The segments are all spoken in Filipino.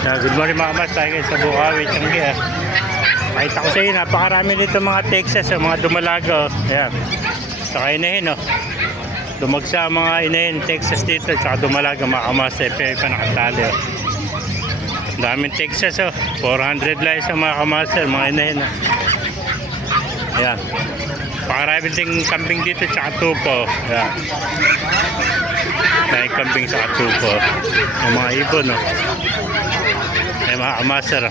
Good morning mga mas, tayo kayo sa Bukawi, Tiangge. Makita ko sa iyo, napakarami dito mga Texas, mga dumalago. Ayan, saka inahin, dumagsa mga inahin Texas dito, saka dumalaga mga kamas, pa nakatali. Daming Texas, 400 lang sa mga kamaster, mga inahin. Ayan, pakarami ding kambing dito, saka tupo. Ayan, dahil kambing sa tupo. Yung mga ibon, ay mga kamaster.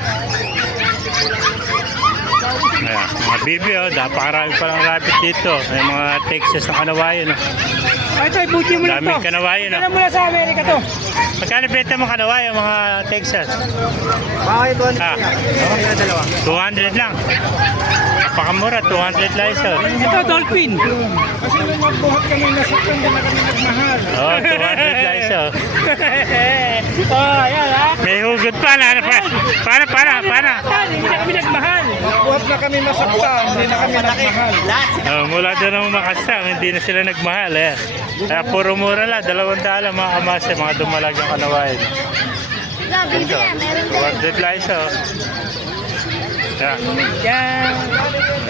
Ayan, mga bibi, napakarami palang rabbit dito. May mga Texas na kanawayan. Ay, ito, ibuti mo lang to. Daming kanawayan. Ito mula sa Amerika to. Magkano benta mo kanawayan, mga Texas? Bakit ito? Ah, 200 lang. Napakamura, 200 lang isa. Ito, dolphin. Kasi nung magbuhat kami, nasaktan din na kami nagmahal. 200 lang isa. Ayan ha. May hugot pa na. Para. Hindi na kami nagmahal. Buhat na kami nasaktan, hindi na kami nagmahal. Mula doon ang makastang, hindi na sila nagmahal. Kaya puro mura lang, $200 mga kamasa, mga dumalagang kanawayan. Ito, 200 lang isa. Yan.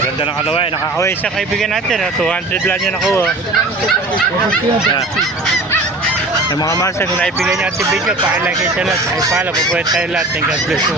Ganda ng kanawayan. Nakakaway siya kaibigan natin. 200 lang niya nakuha. Yung mga masa, kung naibigan niya ating video, pakilagay siya lahat. Ay pala, pupuwet tayo lahat. Thank God bless you.